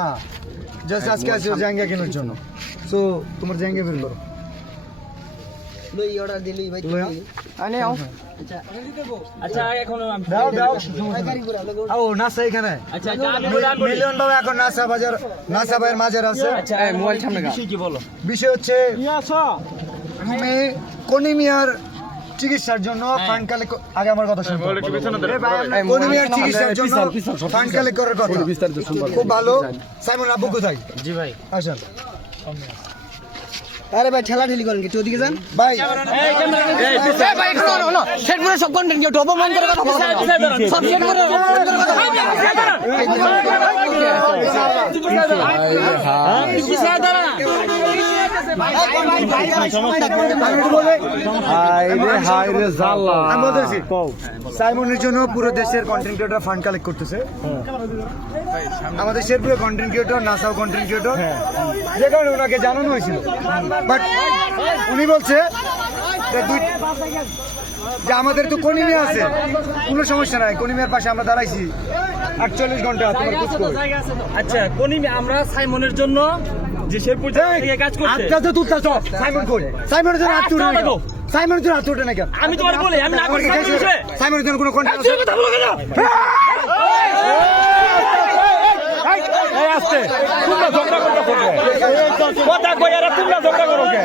হ্যাঁ জাস্ট আজকে আসো জায়গা কেনার জন্য। সো তোমার জায়গা বের করো। লই অর্ডার দিলি ভাই তুমি আনে আও। আচ্ছা এখন দাও দাও আও নাসা এখানে। আচ্ছা মিলিয়ন বাবা এখন নাসা বাজার, নাসা ভাইয়ের মাঝের আছে। আচ্ছা মোবাইল সামনে বিষয় কি বলো? বিষয় হচ্ছে তুমি কোনিমিয়ার চিকিৎসার জন্য ফান্ড কালেক্ট, আগে আমার কথা শুনুন। কোনিমিয়ার চিকিৎসার জন্য ফান্ড কালেক্ট করার কথা খুব ভালো। সাইমন আব্বু কোথায়? জি ভাই আসেন। আরে ভাই ঠেলা ঠেলি করেন কিছু ওদিকে যান ভাই এই ভাই শোনো সেট করে সব কন্টেন্ট কেউ টপ মান করে কথা বলো সব সেট করে সাইমনের জন্য পুরো দেশের কন্টেন্ট ক্রিয়েটর ফান্ড কালেক্ট করতেছে। আমাদের শেরপুরে কন্টেন্ট ক্রিয়েটর, নাসাও কন্টেন্ট ক্রিয়েটর, যে কারণে ওনাকে জানানো হয়েছিল। বাট উনি বলছে যে আমাদের তো কোনিমিয়া আছে, কোনো সমস্যা নাই, কোনিমিয়ার পাশে আমরা দাঁড়াইছি 48 ঘন্টা তোমার খোঁজ করে। আচ্ছা কোনিমিয়া আমরা সাইমনের জন্য যে শেরপুর থেকে কাজ করছে আচ্ছা তো তুলতা সব সাইমন কই? সাইমনের জন্য হাত তুলে না, সাইমনের জন্য হাত তুলে না কেন? আমি তোমার বলি আমি না করি সাইমনের জন্য কোনো কন্টেন্ট আছে? কথা বলো কেন এই আস্তে তোমরা ঝগড়া করতে হবে কথা কই আর তোমরা ঝগড়া করো কে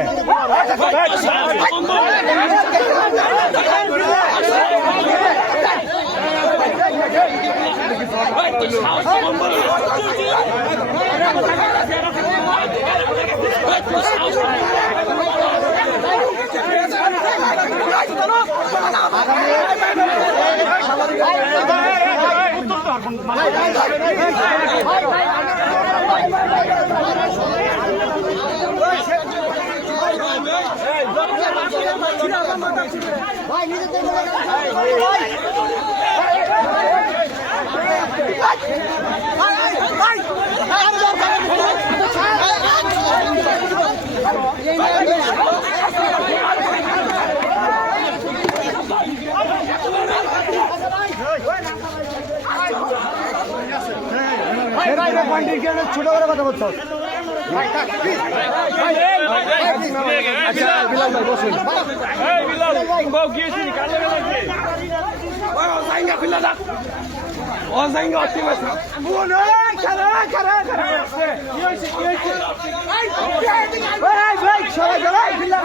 ছোট করে কথা বলতো। আচ্ছা বিলাল ভাই বসুন। এই বিলাল বাও গিয়েছি কালে গেছে ও জাইঙ্গা অতি মাসা বোন খারা খারা খারা কি হইছে কি হইছে এই ভাই সরে গেল বিলাল